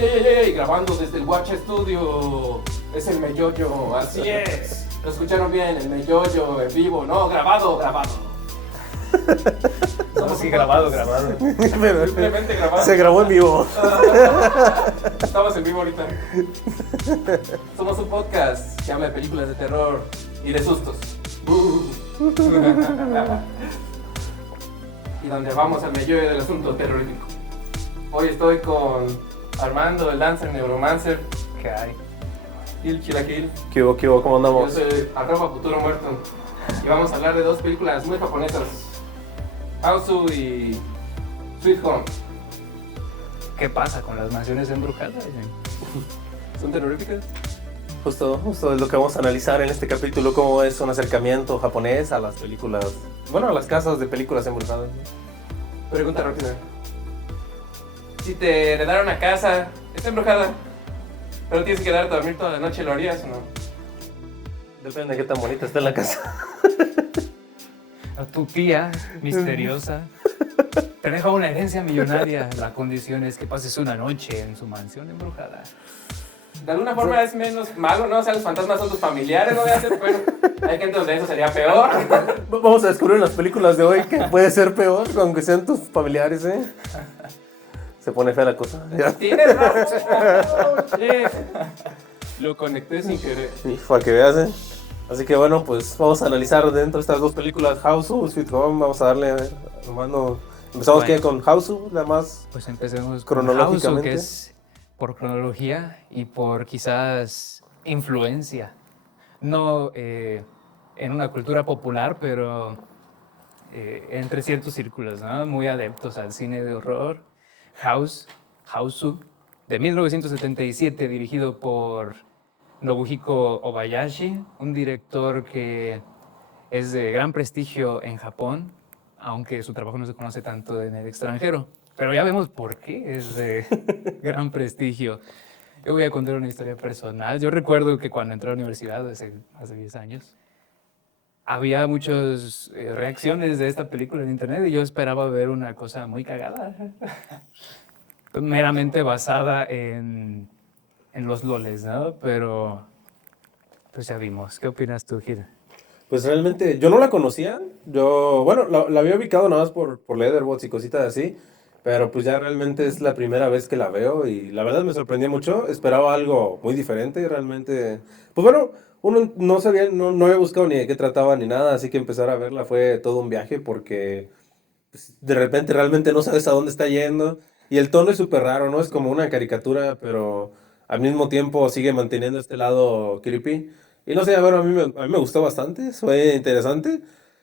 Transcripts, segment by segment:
¡Ey! Grabando desde el Watch Studio. Es el Meyoyo, así es. Lo escucharon bien, el Meyoyo en vivo. No, grabado. No, sí, grabado. Simplemente grabado. Se grabó en vivo. Estamos en vivo ahorita. Somos un podcast que habla de películas de terror y de sustos. Y donde vamos al meollo del asunto terrorífico. Hoy estoy con Armando, el Dancer Neuromancer, ¿Qué hay? y el Chilaquil. ¿Qué hubo? ¿Cómo Yo andamos? soy @futuro muerto. Y vamos a hablar de dos películas muy japonesas: Houseu y Sweet Home. ¿Qué pasa con las mansiones embrujadas? ¿Son terroríficas? Justo es lo que vamos a analizar en este capítulo, cómo es un acercamiento japonés a las películas, bueno, a las casas de películas embrujadas, ¿no? Pregunta rápida. Si te heredaron una casa, está embrujada, pero tienes que quedarte a dormir toda la noche, ¿lo harías o no? Depende de qué tan bonita esté la casa. A tu tía misteriosa te deja una herencia millonaria. La condición es que pases una noche en su mansión embrujada. De alguna forma es menos malo, ¿no? O sea, los fantasmas son tus familiares, ¿no? Bueno, hay gente donde eso sería peor. Vamos a descubrir en las películas de hoy que puede ser peor, aunque sean tus familiares, ¿eh? Se pone fea la cosa. Ya. Tienes razón. Chef. Lo conecté sin querer. Y para que veas, ¿eh? Así que bueno, pues vamos a analizar dentro de estas dos películas, Houseu y Sweet Home. Vamos a darle, hermano. Empezamos Bueno. ¿qué? Con Houseu, la más Pues empecemos con cronológicamente. Houseu, que es por cronología y por quizás influencia. No en una cultura popular, pero entre ciertos círculos, ¿no? Muy adeptos al cine de horror. Houseu, de 1977, dirigido por Nobuhiko Obayashi, un director que es de gran prestigio en Japón, aunque su trabajo no se conoce tanto en el extranjero. Pero ya vemos por qué es de gran prestigio. Yo voy a contar una historia personal. Yo recuerdo que cuando entré a la universidad, hace 10 años, había muchas reacciones de esta película en internet y yo esperaba ver una cosa muy cagada. Meramente basada en los loles, ¿no? Pero pues ya vimos. ¿Qué opinas tú, Gil? Pues realmente, yo no la conocía. Yo, bueno, la había ubicado nada más por Letterboxd y cositas así. Pero pues ya realmente es la primera vez que la veo y la verdad me sorprendió mucho. Esperaba algo muy diferente, realmente. Pues bueno, uno no sabía, no había buscado ni de qué trataba ni nada, así que empezar a verla fue todo un viaje porque pues, de repente realmente no sabes a dónde está yendo. Y el tono es súper raro, ¿no? Es como una caricatura, pero al mismo tiempo sigue manteniendo este lado creepy. Y no sé, a ver, a mí me gustó bastante, fue interesante.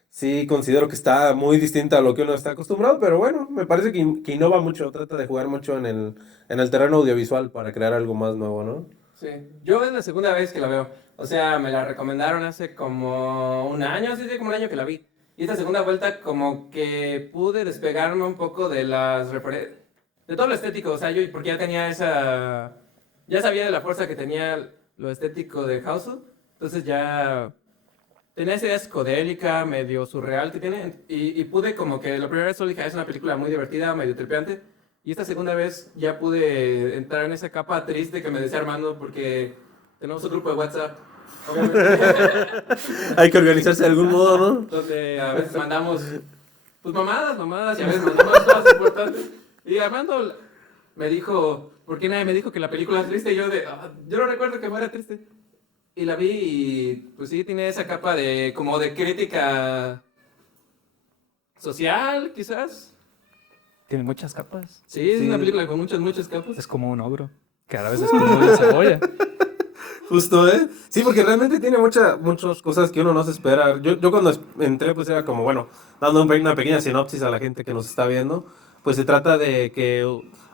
Sí, considero que está muy distinta a lo que uno está acostumbrado, pero bueno, me parece que innova mucho, trata de jugar mucho en el terreno audiovisual para crear algo más nuevo, ¿no? Sí, yo es la segunda vez que la veo. O sea, me la recomendaron hace como un año, sí, como un año que la vi. Y esta segunda vuelta como que pude despegarme un poco de de todo lo estético. O sea, yo porque ya tenía ya sabía de la fuerza que tenía lo estético de Houseu. Entonces ya tenía esa idea psicodélica, medio surreal que tiene. Y pude como que la primera vez solo dije, "Ah, es una película muy divertida, medio tripeante". Y esta segunda vez ya pude entrar en esa capa triste que me decía Armando porque tenemos un grupo de WhatsApp, obviamente, Hay que organizarse de algún modo, ¿no? donde a veces mandamos pues mamadas y a veces mandamos cosas importantes. Y Armando me dijo, ¿por qué nadie me dijo que la película es triste? Y yo yo no recuerdo que fuera triste. Y la vi y pues sí, tiene esa capa de como de crítica social, quizás. Tiene muchas capas. Sí, es Sí. una película con muchas capas. Es como un ogro, que a la vez es como una cebolla. Justo, ¿eh? Sí, porque realmente tiene muchas cosas que uno no se espera. Yo cuando entré, pues era como, bueno, dando una pequeña sinopsis a la gente que nos está viendo, pues se trata de que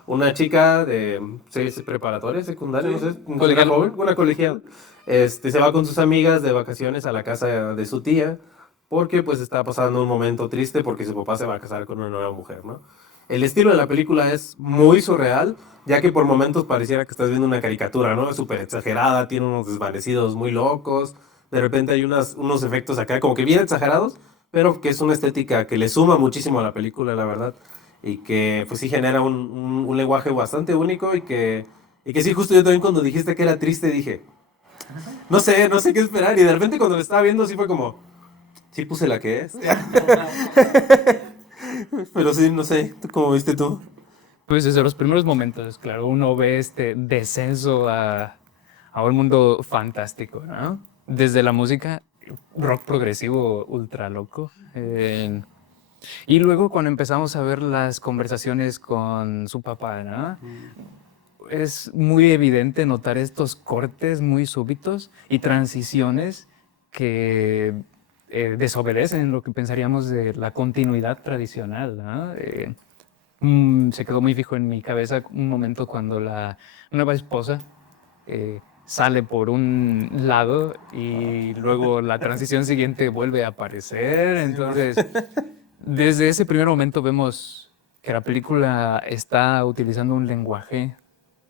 una chica de preparatoria, secundaria, Sí, no sé, colegial. una joven, una colegial, se va con sus amigas de vacaciones a la casa de su tía, porque pues está pasando un momento triste porque su papá se va a casar con una nueva mujer, ¿no? El estilo de la película es muy surreal, ya que por momentos pareciera que estás viendo una caricatura, ¿no? Es súper exagerada, tiene unos desvanecidos muy locos, de repente hay unos efectos acá como que bien exagerados, pero que es una estética que le suma muchísimo a la película, la verdad, y que pues sí genera un lenguaje bastante único Y que sí, justo yo también cuando dijiste que era triste dije, no sé qué esperar. Y de repente cuando lo estaba viendo sí fue como, sí puse la que es. Pero sí, no sé, ¿tú cómo viste tú? Pues desde los primeros momentos, claro, uno ve este descenso a un mundo fantástico, ¿no? Desde la música, rock progresivo ultra loco. Y luego cuando empezamos a ver las conversaciones con su papá, ¿no? Es muy evidente notar estos cortes muy súbitos y transiciones que desobedecen lo que pensaríamos de la continuidad tradicional, ¿no? Se quedó muy fijo en mi cabeza un momento cuando la nueva esposa sale por un lado y luego la transición siguiente vuelve a aparecer. Entonces, desde ese primer momento vemos que la película está utilizando un lenguaje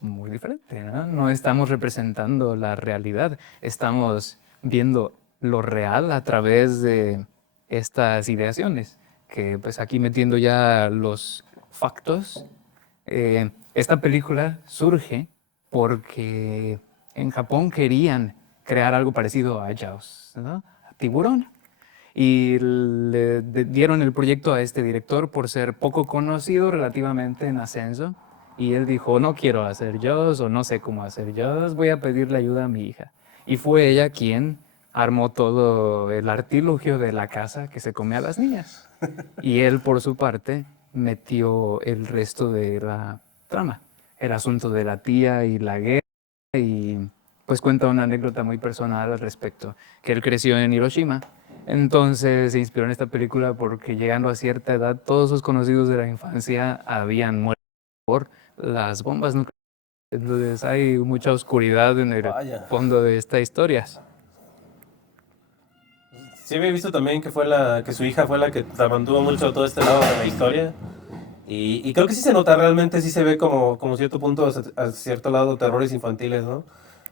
muy diferente, ¿no? No estamos representando la realidad, estamos viendo lo real a través de estas ideaciones, que pues aquí metiendo ya los factos, esta película surge porque en Japón querían crear algo parecido a Jaws, ¿no? A Tiburón. Y dieron el proyecto a este director por ser poco conocido relativamente en ascenso. Y él dijo, no quiero hacer Jaws o no sé cómo hacer Jaws, voy a pedirle ayuda a mi hija. Y fue ella quien armó todo el artilugio de la casa que se come a las niñas. Y él, por su parte, metió el resto de la trama. El asunto de la tía y la guerra y pues cuenta una anécdota muy personal al respecto, que él creció en Hiroshima. Entonces se inspiró en esta película porque llegando a cierta edad todos sus conocidos de la infancia habían muerto por las bombas nucleares. Entonces hay mucha oscuridad en el Vaya. fondo de esta historia. Sí había visto también que que su hija fue la que la mantuvo mucho todo este lado de la historia. Y creo que sí se nota, realmente sí se ve como cierto punto, a cierto lado, terrores infantiles, ¿no?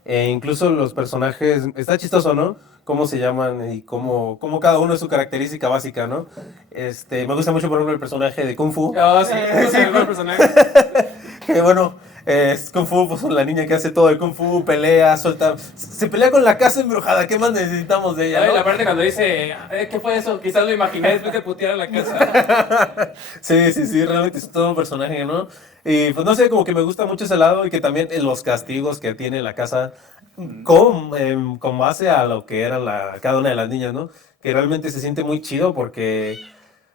Incluso los personajes, está chistoso, ¿no? Cómo se llaman y cómo cada uno es su característica básica, ¿no? Me gusta mucho, por ejemplo, el personaje de Kung Fu. Oh, sí, es el mejor personaje. Que bueno, es Kung Fu, pues la niña que hace todo el Kung Fu, pelea, suelta. Se pelea con la casa embrujada, ¿qué más necesitamos de ella? Ay, ¿no? la parte cuando dice, ¿qué fue eso? Quizás lo imaginé después de putear a la casa. Sí, realmente es todo un personaje, ¿no? Y pues no sé, como que me gusta mucho ese lado y que también los castigos que tiene la casa con base a lo que era cada una de las niñas, ¿no? Que realmente se siente muy chido porque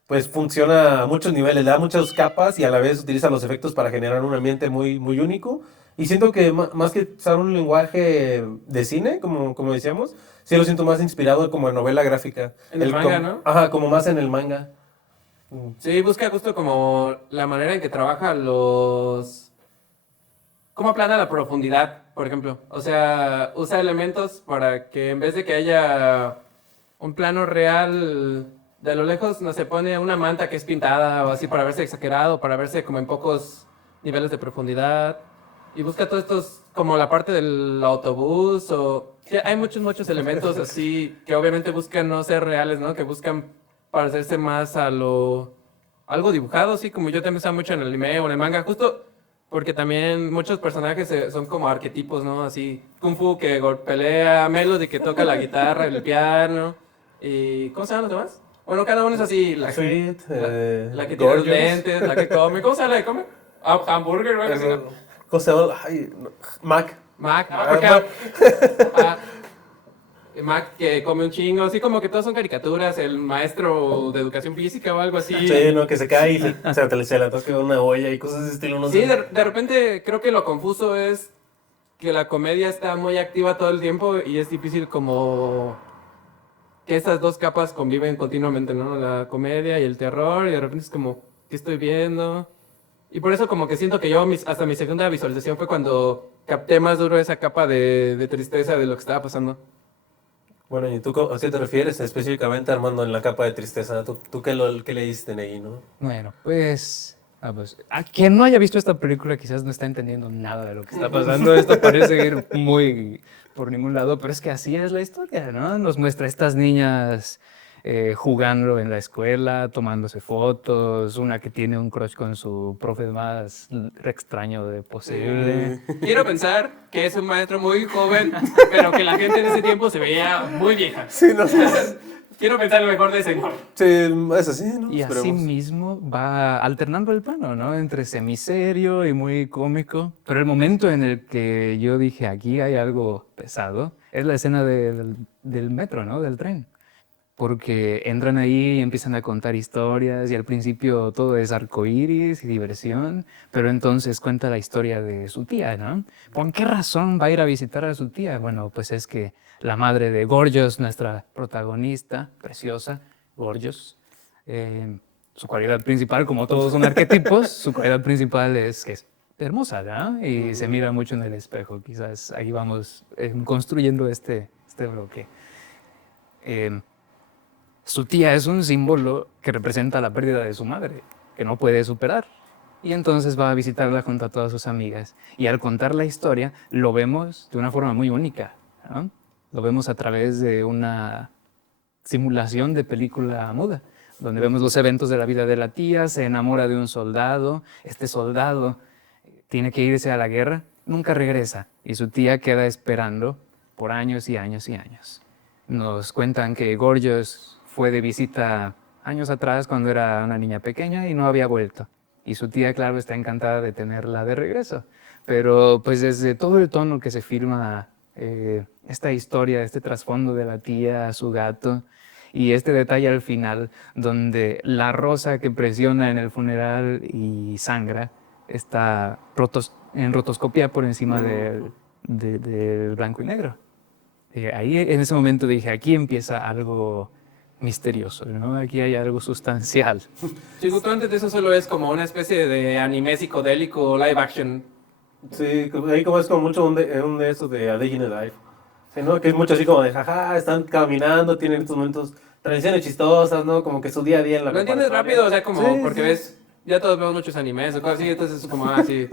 pues funciona a muchos niveles, le da muchas capas y a la vez utiliza los efectos para generar un ambiente muy único. Y siento que más que usar un lenguaje de cine, como decíamos, sí lo siento más inspirado como en novela gráfica. En el manga, ¿no? Ajá, como más en el manga. Sí, busca justo como la manera en que trabaja los... ¿Cómo aplana la profundidad, por ejemplo? O sea, usa elementos para que en vez de que haya un plano real de a lo lejos, no se pone una manta que es pintada o así para verse exagerado, para verse como en pocos niveles de profundidad. Y busca todos estos, como la parte del autobús o... Sí, hay muchos elementos así que obviamente buscan no ser reales, ¿no? Que buscan parecerse más a lo... algo dibujado, sí, como yo también usaba mucho en el anime o en el manga, justo porque también muchos personajes son como arquetipos, ¿no? Así, Kung Fu que pelea, Melody que toca la guitarra, el piano, y ¿cómo se llaman los demás? Bueno, cada uno es así, Sweet, la que tiene los Gorgeous. lentes, la que come, ¿cómo se llama la que come? Hamburger, ¿no? Así, ¿no? ¿Cómo se llama? Ay, no, Mac. Mac, Mac. ah, Mac que come un chingo, así como que todos son caricaturas, el maestro de educación física o algo así. Sí, no, que se cae y se le toca una olla y cosas de ese estilo. No Sí, sé. de repente creo que lo confuso es que la comedia está muy activa todo el tiempo y es difícil como que esas dos capas conviven continuamente, ¿no? La comedia y el terror y de repente es como, ¿qué estoy viendo? Y por eso como que siento que yo hasta mi segunda visualización fue cuando capté más duro esa capa de tristeza de lo que estaba pasando. Bueno, ¿y tú a qué te refieres específicamente, Armando, en la capa de tristeza? ¿Tú qué leíste en ahí, no? Bueno, pues a quien no haya visto esta película quizás no está entendiendo nada de lo que está pasando. Esto parece ir muy por ningún lado, pero es que así es la historia, ¿no? Nos muestra a estas niñas jugando en la escuela, tomándose fotos, una que tiene un crush con su profe más extraño de posible. Quiero pensar que es un maestro muy joven, pero que la gente en ese tiempo se veía muy vieja. Sí, no sé. Quiero pensar lo mejor de ese señor. Sí, es así, ¿no? Y así Esperemos. mismo va alternando el plano, ¿no? Entre semiserio y muy cómico. Pero el momento en el que yo dije, aquí hay algo pesado, es la escena del metro, ¿no? Del tren. Porque entran ahí y empiezan a contar historias y al principio todo es arcoíris y diversión, pero entonces cuenta la historia de su tía, ¿no? ¿Por qué razón va a ir a visitar a su tía? Bueno, pues es que la madre de Gorgeous, nuestra protagonista, preciosa, Gorgeous, su cualidad principal, como todos son arquetipos, su cualidad principal es que es hermosa, ¿no? Y se mira mucho en el espejo. Quizás ahí vamos construyendo este bloque. Su tía es un símbolo que representa la pérdida de su madre, que no puede superar. Y entonces va a visitarla junto a todas sus amigas. Y al contar la historia, lo vemos de una forma muy única, ¿no? Lo vemos a través de una simulación de película muda, donde vemos los eventos de la vida de la tía, se enamora de un soldado, este soldado tiene que irse a la guerra, nunca regresa, y su tía queda esperando por años y años y años. Nos cuentan que Gorgeous fue de visita años atrás cuando era una niña pequeña y no había vuelto. Y su tía, claro, está encantada de tenerla de regreso. Pero pues desde todo el tono que se filma esta historia, este trasfondo de la tía, su gato, y este detalle al final donde la rosa que presiona en el funeral y sangra está en rotoscopia por encima del blanco y negro. Ahí en ese momento dije, aquí empieza algo misterioso, ¿no? Aquí hay algo sustancial. Sí, justo antes de eso solo es como una especie de anime psicodélico live action. Sí, ahí como es como mucho un de esos de A Day in the Life. Sí, ¿no? Que es mucho así como de jaja, están caminando, tienen estos momentos, transiciones chistosas, ¿no? Como que su día a día en la Lo entiendes preparatoria. rápido, o sea, como Sí, porque sí. ves, ya todos vemos muchos animes o cosas así, entonces es como, ah, sí,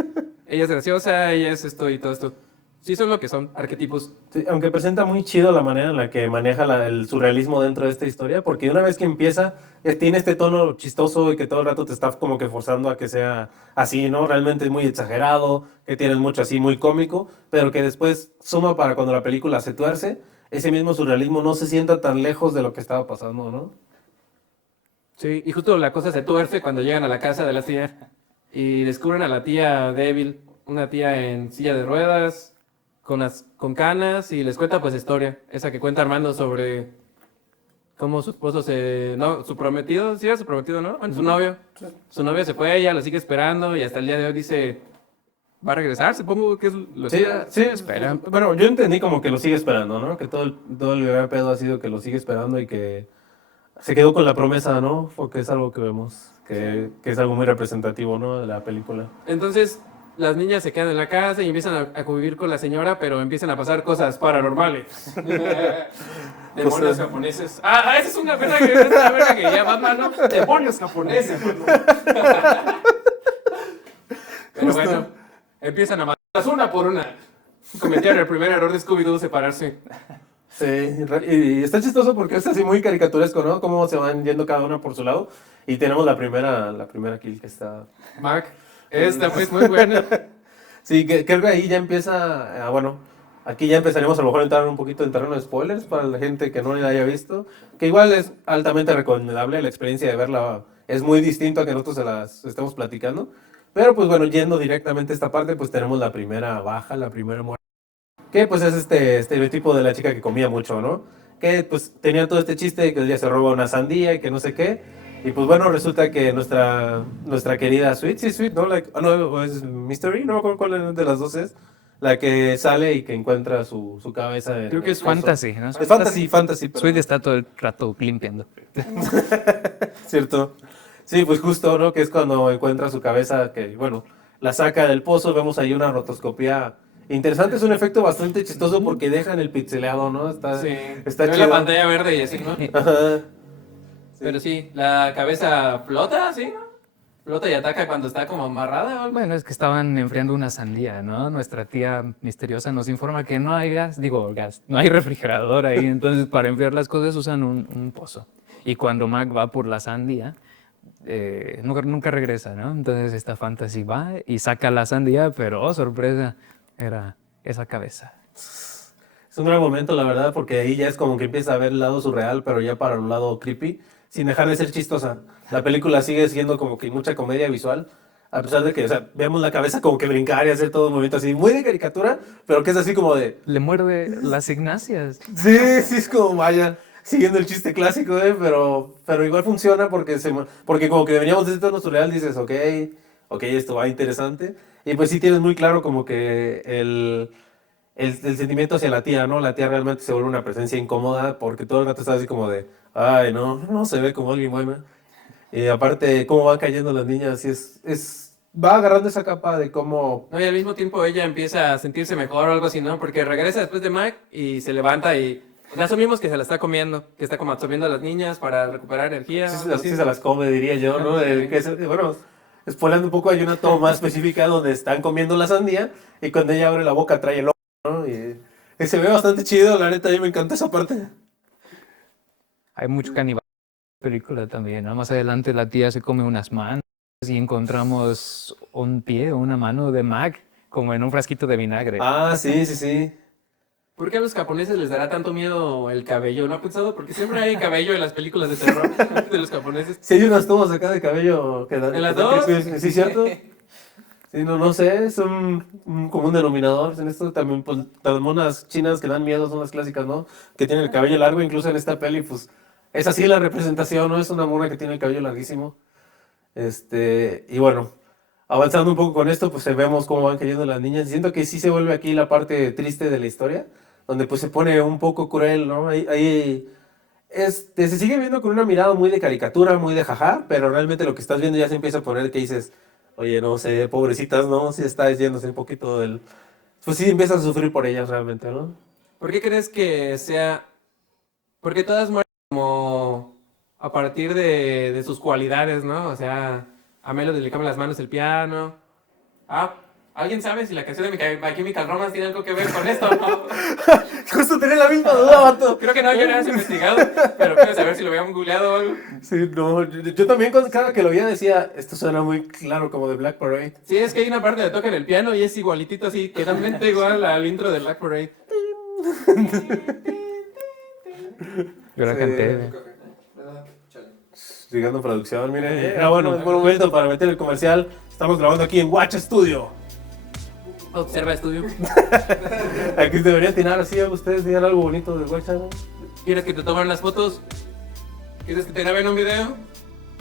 ella es graciosa, ella es esto y todo esto. Sí, son lo que son, arquetipos. Sí, aunque presenta muy chido la manera en la que maneja el surrealismo dentro de esta historia, porque una vez que empieza, tiene este tono chistoso y que todo el rato te está como que forzando a que sea así, ¿no? Realmente es muy exagerado, que tienes mucho así, muy cómico, pero que después suma para cuando la película se tuerce, ese mismo surrealismo no se sienta tan lejos de lo que estaba pasando, ¿no? Sí, y justo la cosa se tuerce cuando llegan a la casa de la tía y descubren a la tía débil, una tía en silla de ruedas, con canas, y les cuenta pues historia, esa que cuenta Armando sobre cómo su esposo no, su prometido, sí era su prometido, ¿no? Bueno, su novio se fue, ella lo sigue esperando y hasta el día de hoy dice, va a regresar, supongo que es lo Sí, espera. sí, espera. Bueno, yo entendí como que lo sigue esperando, ¿no? Que todo el gran pedo ha sido que lo sigue esperando y que se quedó con la promesa, ¿no? Porque es algo que vemos, que es algo muy representativo, ¿no? De la película. Entonces, las niñas se quedan en la casa y empiezan a convivir con la señora, pero empiezan a pasar cosas paranormales. Demonios japoneses. Ah, esa es una verga que ya Batman, ¿no? Demonios japoneses. Pero bueno, empiezan a matarlas una por una. Cometieron el primer error de Scooby-Doo, separarse. Sí, y está chistoso porque es así muy caricaturesco, ¿no? Cómo se van yendo cada una por su lado. Y tenemos la primera kill que está... Mark, esta fue muy buena. Sí, creo que ahí ya empieza, bueno, aquí ya empezaremos a lo mejor a entrar un poquito en terreno de spoilers para la gente que no la haya visto, que igual es altamente recomendable, la experiencia de verla es muy distinto a que nosotros se las estemos platicando, pero pues bueno, yendo directamente a esta parte, pues tenemos la primera baja, la primera muerte, que pues es este estereotipo de la chica que comía mucho, ¿no? Que pues tenía todo este chiste de que ella se roba una sandía y que no sé qué. Y pues bueno, resulta que nuestra querida Sweet, sí, Sweet, ¿no? No, es Mystery, no me acuerdo cuál de las dos es. La que sale y que encuentra su cabeza en Creo que el es pozo. Fantasy, ¿no? Es fantasy. Pero Sweet está todo el rato limpiando. cierto. Sí, pues justo, ¿no? Que es cuando encuentra su cabeza, que bueno, la saca del pozo, vemos ahí una rotoscopía interesante, es un efecto bastante chistoso porque dejan el pixeleado, ¿no? Está Ve chido. la pantalla verde y así, ¿no? Ajá. Pero sí, la cabeza flota, ¿sí? ¿No? Flota y ataca cuando está como amarrada o algo. Bueno, es que estaban enfriando una sandía, ¿no? Nuestra tía misteriosa nos informa que no hay gas, no hay refrigerador ahí, entonces para enfriar las cosas usan un pozo. Y cuando Mac va por la sandía, nunca regresa, ¿no? Entonces esta fantasy va y saca la sandía, pero oh, sorpresa, era esa cabeza. Es un gran momento, la verdad, porque ahí ya es como que empieza a ver el lado surreal, pero ya para un lado creepy, sin dejar de ser chistosa. La película sigue siendo como que mucha comedia visual, a pesar de que, o sea, vemos la cabeza como que brincar y hacer todo un movimiento así, muy de caricatura, pero que es así como de... Le muerde las ignacias. Sí, sí, es como vaya, siguiendo el chiste clásico, pero igual funciona porque, porque como que veníamos de ese tono surreal, dices, ok, esto va interesante. Y pues sí tienes muy claro como que el sentimiento hacia la tía, ¿no? La tía realmente se vuelve una presencia incómoda porque todo el rato está así como de, ay, no se ve como alguien buena. Y aparte, cómo van cayendo las niñas, y va agarrando esa capa de cómo... No, y al mismo tiempo ella empieza a sentirse mejor o algo así, ¿no? Porque regresa después de Mac y se levanta y ya asumimos que se la está comiendo, que está como absorbiendo a las niñas para recuperar energía. Sí, algo así. sí se las come, diría yo, ¿no? Bueno, spoilando un poco, hay una toma más específica donde están comiendo la sandía y cuando ella abre la boca trae el ojo, ¿no? Y se ve bastante chido, la neta, a mí me encanta esa parte. Hay mucho canibalismo en la película también, ¿no? Más adelante la tía se come unas manos y encontramos un pie o una mano de Mac como en un frasquito de vinagre. Ah, sí, sí, sí. ¿Por qué a los japoneses les dará tanto miedo el cabello? ¿No ha pensado? Porque siempre hay cabello en las películas de terror de los japoneses. Sí hay unas tomas acá de cabello que dan... ¿En las que dan dos? creepy, sí, ¿cierto? Sí, no sé, es un común denominador. En esto también, pues, las monas chinas que dan miedo son las clásicas, ¿no? Que tienen el cabello largo, incluso en esta peli, pues, es así la representación, ¿no? Es una mona que tiene el cabello larguísimo. Y bueno, avanzando un poco con esto, pues vemos cómo van cayendo las niñas. Siento que sí se vuelve aquí la parte triste de la historia, donde pues se pone un poco cruel, ¿no? Se sigue viendo con una mirada muy de caricatura, muy de jaja, pero realmente lo que estás viendo ya se empieza a poner que dices, oye, no sé, pobrecitas, ¿no? Si está yéndose un poquito del... Pues sí empiezas a sufrir por ellas realmente, ¿no? ¿Por qué crees que sea? Porque todas mueren como a partir de sus cualidades, ¿no? O sea, a Melody le cambian las manos el piano. Ah, ¿alguien sabe si la canción de My Chemical Romance tiene algo que ver con esto, no? Justo tenía la misma duda, vato. Creo que no, yo no he investigado, pero quiero saber si lo habían googleado o algo. Sí, no, yo también cada que lo veía decía, esto suena muy claro como de Black Parade. Sí, es que hay una parte donde tocan el piano y es igualitito así, totalmente igual al intro de Black Parade. Yo la Sí. canté. Llegando a producción, mire. Bueno, es buen momento para meter el comercial. Estamos grabando aquí en Watch Studio. Observa estudio. Aquí deberían tirar así, ustedes digan algo bonito de Watch, ¿no? ¿Quieres que te tomen las fotos? ¿Quieres que te graben un video?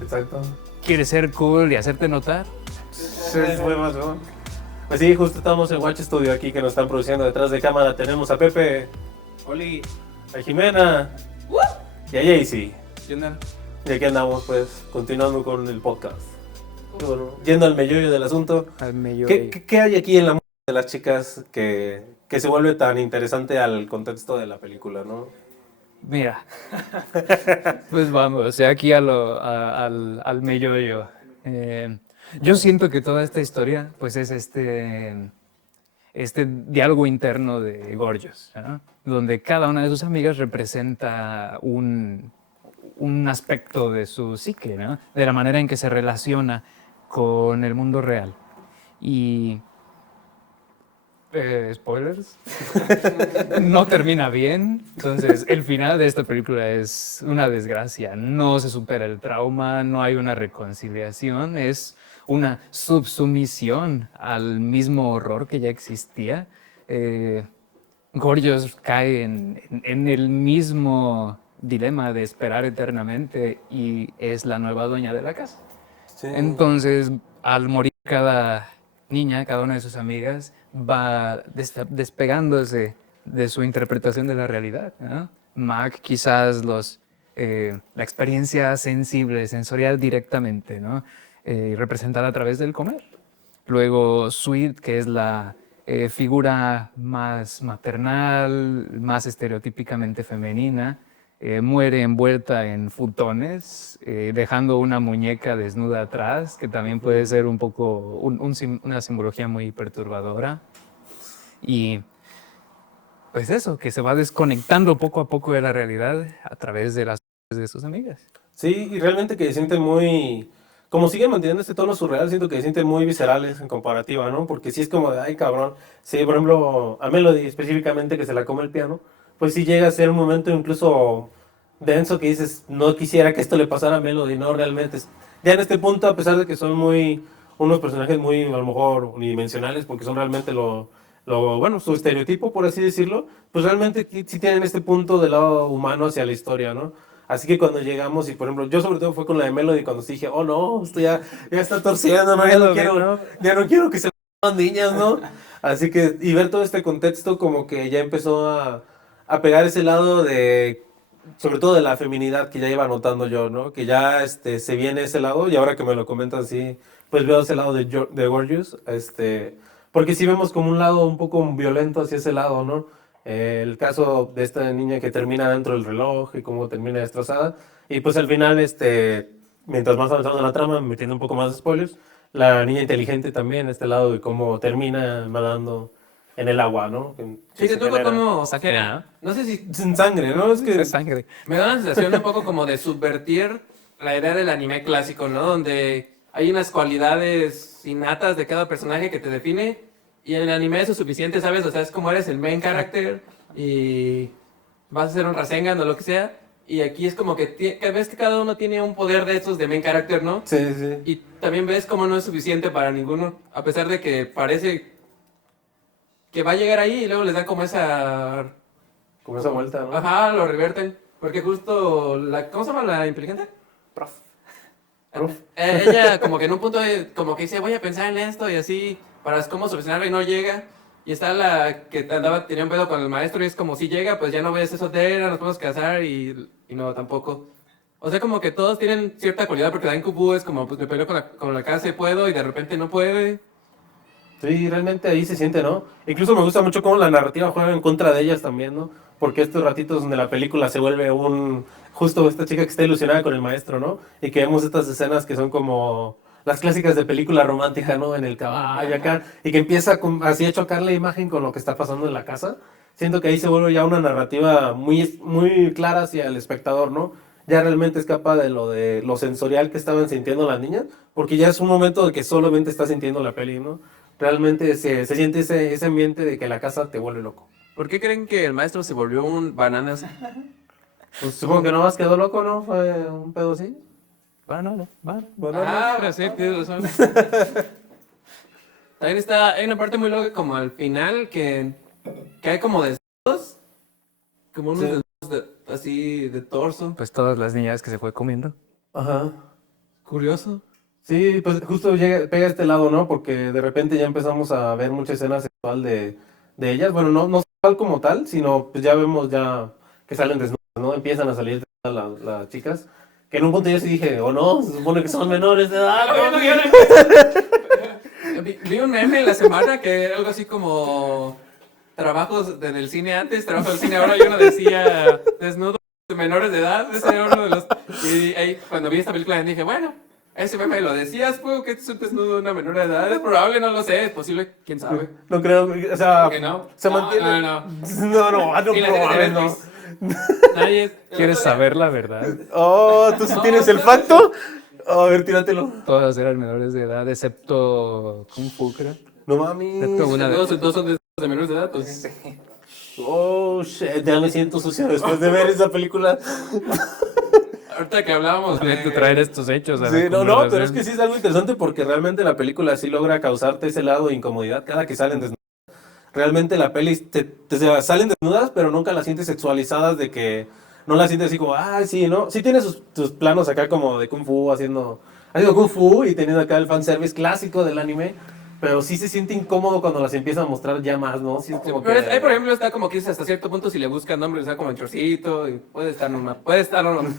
Exacto. ¿Quieres ser cool y hacerte notar? Sí, fue más, ¿no? Pues sí, justo estamos en Watch Studio aquí que nos están produciendo detrás de cámara. Tenemos a Pepe, Oli, a Jimena y a Jaycee. ¿qué onda? Y aquí andamos, pues, continuando con el podcast. Y bueno, yendo al meollo del asunto. ¿Qué hay aquí en la música de las chicas que se vuelve tan interesante al contexto de la película, ¿no? Mira, pues vamos, o sea, aquí al meollo. Yo siento que toda esta historia, pues es este diálogo interno de Gorgeous, ¿no? Donde cada una de sus amigas representa un aspecto de su psique, ¿no? De la manera en que se relaciona con el mundo real. Y... spoilers. No termina bien. Entonces, el final de esta película es una desgracia. No se supera el trauma, no hay una reconciliación. Es una subsumisión al mismo horror que ya existía. Gorgeous cae en el mismo dilema de esperar eternamente y es la nueva dueña de la casa. Sí. Entonces, al morir cada niña, cada una de sus amigas, va despegándose de su interpretación de la realidad, ¿no? Mac quizás la experiencia sensible, sensorial directamente, ¿no? Representada a través del comer. Luego Sweet, que es la figura más maternal, más estereotípicamente femenina, muere envuelta en futones, dejando una muñeca desnuda atrás, que también puede ser un poco una simbología muy perturbadora. Y pues eso, que se va desconectando poco a poco de la realidad a través de las de sus amigas. Sí, y realmente que se siente muy... Como sigue manteniendo este tono surreal, siento que se sienten muy viscerales en comparativa, ¿no? Porque sí es como de, ay, cabrón. Sí, por ejemplo, a Melody específicamente que se la come el piano, pues sí llega a ser un momento incluso denso que dices, no quisiera que esto le pasara a Melody, ¿no? Realmente. Ya en este punto, a pesar de que son muy... Unos personajes muy, a lo mejor, unidimensionales, porque son realmente bueno, su estereotipo, por así decirlo, pues realmente sí tienen este punto del lado humano hacia la historia, ¿no? Así que cuando llegamos, y por ejemplo, yo sobre todo fue con la de Melody, cuando sí dije, oh no, esto ya está torciendo, no, Melody, ¿no? ya no quiero que se las niñas, ¿no? Así que, y ver todo este contexto como que ya empezó a pegar ese lado de, sobre todo de la feminidad que ya iba notando yo, ¿no? Que ya se viene ese lado, y ahora que me lo comentas así, pues veo ese lado de Gorgeous, porque sí vemos como un lado un poco violento hacia ese lado, ¿no? El caso de esta niña que termina dentro del reloj y cómo termina destrozada. Y pues al final, mientras más avanzamos en la trama, metiendo un poco más de spoilers, la niña inteligente también, este lado de cómo termina nadando en el agua, ¿no? Que Sí, te se toco genera como Sangre, que, ¿no? no sé si sin sangre, ¿no? Es que... Es sangre. me da la sensación un poco como de subvertir la idea del anime clásico, ¿no? Donde hay unas cualidades innatas de cada personaje que te define y en el anime eso es suficiente, ¿sabes? O sea, es como eres el main character y vas a hacer un Rasengan o lo que sea. Y aquí es como que ves que cada uno tiene un poder de esos de main character, ¿no? Sí, sí. Y también ves como no es suficiente para ninguno, a pesar de que parece que va a llegar ahí y luego les dan como esa... Como esa vuelta, ¿no? Ajá, lo reverten. Porque justo la... ¿Cómo se llama la inteligente? Prof. Prof. Ella como que en un punto como que dice, voy a pensar en esto y así, para cómo solucionarlo y no llega. Y está la que tenía un pedo con el maestro y es como, si llega, pues ya no ves eso de nos podemos casar y no, tampoco. O sea, como que todos tienen cierta cualidad porque Dain Kubu es como, pues me peleo con la casa y puedo y de repente no puede. Sí, realmente ahí se siente, ¿no? Incluso me gusta mucho cómo la narrativa juega en contra de ellas también, ¿no? Porque estos ratitos donde la película se vuelve justo esta chica que está ilusionada con el maestro, ¿no? Y que vemos estas escenas que son como las clásicas de película romántica, ¿no? En el caballo acá, y que empieza así a chocar la imagen con lo que está pasando en la casa. Siento que ahí se vuelve ya una narrativa muy, muy clara hacia el espectador, ¿no? Ya realmente escapa de lo sensorial que estaban sintiendo las niñas, porque ya es un momento de que solamente está sintiendo la peli, ¿no? Realmente se siente ese ambiente de que la casa te vuelve loco. ¿Por qué creen que el maestro se volvió un bananas? Pues supongo que nomás quedó loco, ¿no? Fue un pedo así. Bueno, bueno. Bueno, Ah, pero sí, tienes razón. También hay una parte muy loca como al final que hay como desnudos, como unos sí. desnudos así de torso. Pues todas las niñas que se fue comiendo. Ajá. Curioso. Sí, pues justo pega a este lado, ¿no? Porque de repente ya empezamos a ver mucha escena sexual de ellas. Bueno, no sexual como tal, sino pues ya vemos ya que salen desnudas, ¿no? Empiezan a salir las chicas. Que en un punto yo sí dije, o no, se supone que son menores de edad. ¿No? Vi un meme en la semana que era algo así como trabajos del cine antes, trabajo del cine ahora, y uno decía desnudos de menores de edad. Ese era uno de los. Y ahí, cuando vi esta película, dije, bueno, ese meme lo decías, pues, que es un desnudo de una menor de edad. Es probable, no lo sé, es posible, quién sabe. No creo, o sea, ¿Por qué no? se No, mantiene. no. No, Y la serie de probable, no. Netflix. Nadie. ¿Quieres saber la verdad? Oh, ¿tú sí No, tienes el no, facto? A ver, tíratelo. Todas eran menores de edad, excepto Kung Fu, creo. No mami. Excepto una de... Todos son de menores de edad, pues. Oh, shit, ya me siento sucio después de ver esa película. Ahorita que hablábamos de traer estos hechos a la Sí, no, pero conversación. es que sí es algo interesante porque realmente la película sí logra causarte ese lado de incomodidad cada que salen desnudas. Realmente la peli salen desnudas, pero nunca las sientes sexualizadas de que no las sientes así como, ay, sí, ¿no? Sí tiene sus planos acá como de Kung Fu, haciendo Kung Fu y teniendo acá el fanservice clásico del anime, pero sí se siente incómodo cuando las empieza a mostrar ya más, ¿no? Sí es como Pero que... ahí, por ejemplo, está como que dices hasta cierto punto si le buscan nombre, está como en chorcito, y puede estar normal, puede estar normal.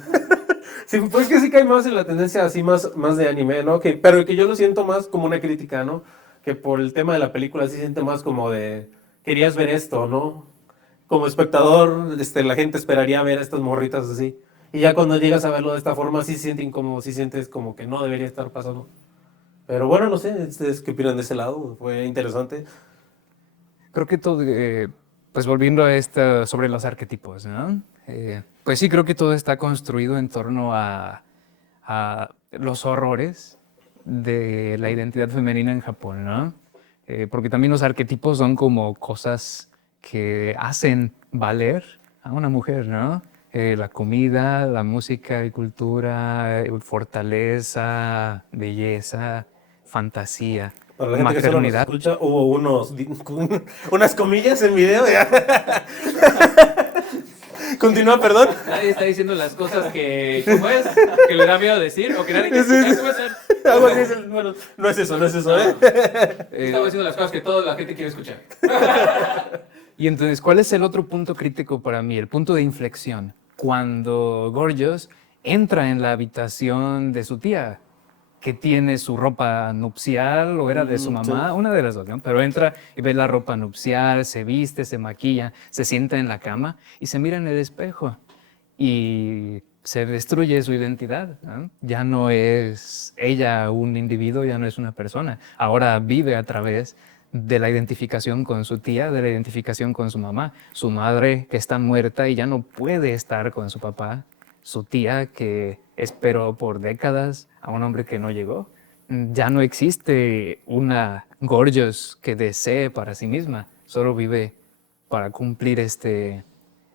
Sí, pues que sí cae más en la tendencia así más de anime, ¿no? Pero que yo lo siento más como una crítica, ¿no? Que por el tema de la película sí siente más como de, querías ver esto, ¿no? Como espectador, la gente esperaría ver a estas morritas así. Y ya cuando llegas a verlo de esta forma, sí se siente incómodo, sí sientes como que no debería estar pasando. Pero bueno, no sé, ¿ustedes qué opinan de ese lado? Fue interesante. Creo que todo, pues volviendo a esto sobre los arquetipos, ¿no? Pues sí, creo que todo está construido en torno a a los horrores de la identidad femenina en Japón, ¿no? Porque también los arquetipos son como cosas que hacen valer a una mujer, ¿no? La comida, la música y cultura, fortaleza, belleza, fantasía, Para la gente que solo nos maternidad. escucha, hubo unas comillas en video. Ya. Continúa, perdón. Nadie está diciendo las cosas que, ¿cómo es? Que le da miedo decir o que nadie quiere escuchar. ¿Cómo es el- Algo así bueno, no es eso, ¿eh? Estamos diciendo las cosas que toda la gente quiere escuchar. Y entonces, ¿cuál es el otro punto crítico para mí? El punto de inflexión. Cuando Gorgeous entra en la habitación de su tía, que tiene su ropa nupcial o era de su mamá, una de las dos, ¿no? Pero entra y ve la ropa nupcial, se viste, se maquilla, se sienta en la cama y se mira en el espejo. Y se destruye su identidad, ¿no? Ya no es ella un individuo, ya no es una persona. Ahora vive a través de la identificación con su tía, de la identificación con su mamá, su madre que está muerta y ya no puede estar con su papá, su tía que esperó por décadas a un hombre que no llegó. Ya no existe una Gorgeous que desee para sí misma, solo vive para cumplir este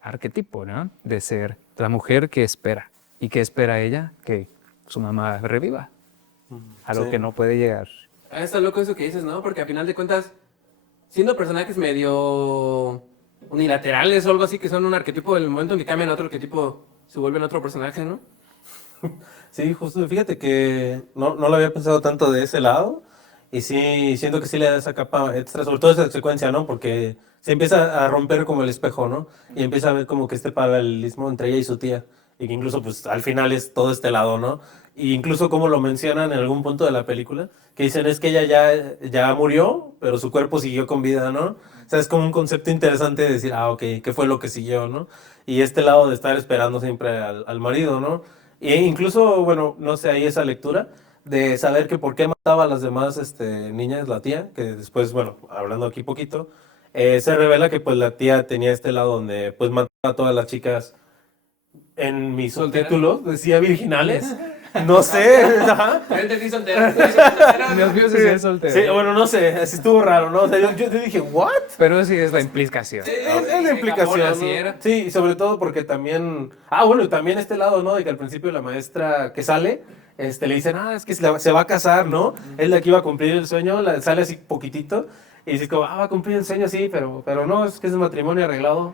arquetipo, ¿no? De ser la mujer que espera. ¿Y qué espera ella? Que su mamá reviva, a lo Sí. que no puede llegar. Ah, está loco eso que dices, ¿no? Porque a final de cuentas, siendo personajes medio unilaterales o algo así, que son un arquetipo, el momento en que cambian a otro arquetipo, se vuelven otro personaje, ¿no? Sí, justo, fíjate que no lo había pensado tanto de ese lado y sí, siento que sí le da esa capa extra, sobre todo esa secuencia, ¿no? Porque se empieza a romper como el espejo, ¿no? Y empieza a ver como que este paralelismo entre ella y su tía y que incluso pues al final es todo este lado, ¿no? Y incluso como lo mencionan en algún punto de la película, que dicen es que ella ya murió, pero su cuerpo siguió con vida, ¿no? O sea, es como un concepto interesante de decir, ah, ok, ¿qué fue lo que siguió, no? Y este lado de estar esperando siempre al marido, ¿no? E incluso, bueno, no sé, ahí esa lectura de saber que por qué mataba a las demás niñas, la tía, que después, bueno, hablando aquí poquito, se revela que pues la tía tenía este lado donde pues mataba a todas las chicas en mis ¿Solteras? subtítulos, decía virginales, no sé, ajá. Yo entendí soltera, yo entendí soltera, Dios mío, si es soltero. Sí, bueno, no sé, así estuvo raro, ¿no? O sea, yo dije, ¿what? Pero sí es la implicación. Sí, Es sí, la en implicación, Japón ¿no? así era. Sí, y sobre todo porque también... Ah, bueno, y también este lado, ¿no? De que al principio la maestra que sale, le dicen, ah, es que se va a casar, ¿no? Es la que iba a cumplir el sueño, sale así poquitito, y dice como, ah, va a cumplir el sueño, sí, pero no, es que es un matrimonio arreglado.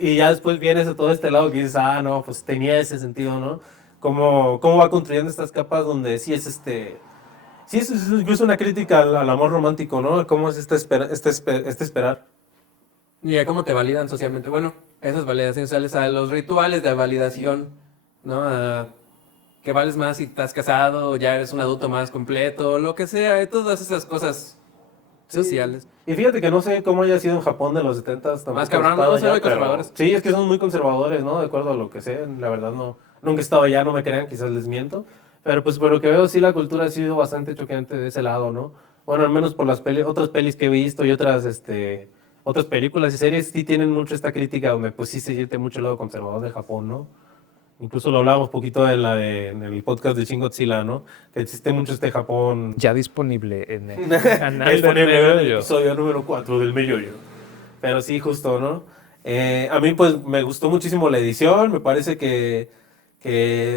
Y ya después vienes a todo este lado que dices, ah, no, pues tenía ese sentido, ¿no? Cómo va construyendo estas capas donde sí es Sí, es incluso una crítica al amor romántico, ¿no? Cómo es este esperar. Y a cómo te validan socialmente. Bueno, esas validaciones sociales, a los rituales de validación, ¿no? A que vales más si estás casado, ya eres un adulto más completo, lo que sea, y todas esas cosas sociales. Y fíjate que no sé cómo haya sido en Japón de los 70s. tampoco Más cabrón, he estado ¿no? Son allá, muy pero- conservadores. Sí, es que son muy conservadores, ¿no? De acuerdo a lo que sé. La verdad, nunca he estado allá, no me crean, quizás les miento. Pero pues por lo que veo, sí, la cultura ha sido bastante choqueante de ese lado, ¿no? Bueno, al menos por las otras pelis que he visto y otras películas y series, sí tienen mucho esta crítica donde pues sí se siente mucho el lado conservador de Japón, ¿no? Incluso lo hablábamos poquito en el podcast de Shin Godzilla, ¿no? Que existe mucho este Japón Ya disponible en el canal disponible de en el episodio número 4 del Meyoyo. Pero sí, justo, ¿no? A mí pues me gustó muchísimo la edición, me parece que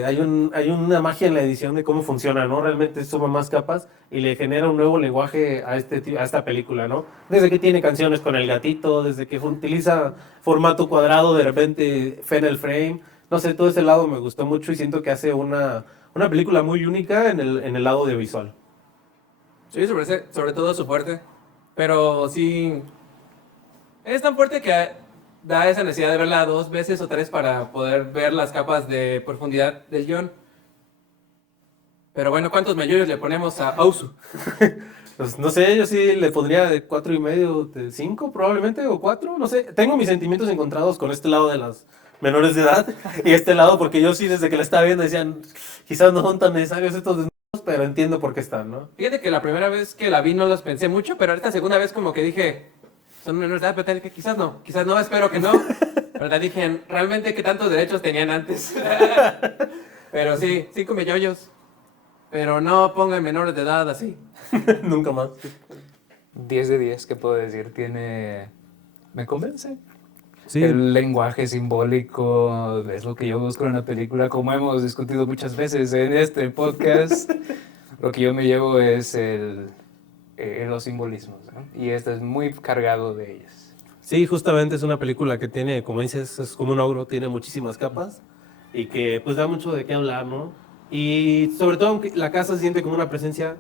hay una magia en la edición de cómo funciona, ¿no? Realmente suma más capas y le genera un nuevo lenguaje a esta película, ¿no? Desde que tiene canciones con el gatito, desde que utiliza formato cuadrado, de repente Fennel Frame, no sé, todo ese lado me gustó mucho y siento que hace una película muy única en el lado audiovisual. Sí, sobre todo su fuerte. Pero sí, es tan fuerte que da esa necesidad de verla 2 veces o 3 para poder ver las capas de profundidad del guión. Pero bueno, ¿cuántos melloyos le ponemos a Osu? Pues no sé, yo sí le pondría de 4.5, de 5 probablemente, o 4, no sé. Tengo mis sentimientos encontrados con este lado de las menores de edad y este lado porque yo sí desde que la estaba viendo decían, quizás no son tan necesarios estos desnudos, pero entiendo por qué están, ¿no? Fíjate que la primera vez que la vi no los pensé mucho, pero esta segunda vez como que dije, son menores de edad, pero tal que quizás no, espero que no. Pero te dije, realmente qué tantos derechos tenían antes. Pero sí, 5 yoyos. Pero no pongan menores de edad así. Nunca más. 10 de 10, ¿qué puedo decir? Me convence. Sí, El lenguaje simbólico es lo que yo busco en una película, como hemos discutido muchas veces en este podcast. Lo que yo me llevo es los simbolismos, ¿no? Y este es muy cargado de ellos. sí, justamente es una película que tiene, como dices, es como un ogro, tiene muchísimas capas y que pues da mucho de qué hablar, ¿no? Y sobre todo aunque la casa se siente como una presencia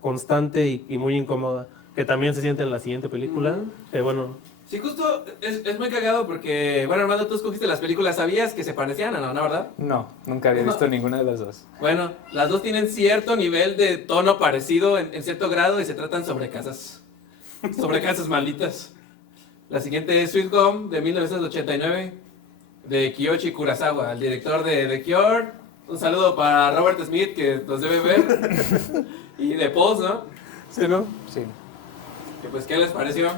constante y muy incómoda, que también se siente en la siguiente película, que bueno, Sí, justo es muy cagado porque, bueno, Armando, tú escogiste las películas, ¿sabías que se parecían o no, no, verdad? No, nunca había visto ninguna de las dos. Bueno, las dos tienen cierto nivel de tono parecido en cierto grado y se tratan sobre casas malditas. La siguiente es Sweet Home de 1989 de Kiyoshi Kurosawa, el director de The Cure. Un saludo para Robert Smith que nos debe ver. Y de Pulse, ¿no? sí, ¿no? Sí. Que pues, ¿qué les pareció?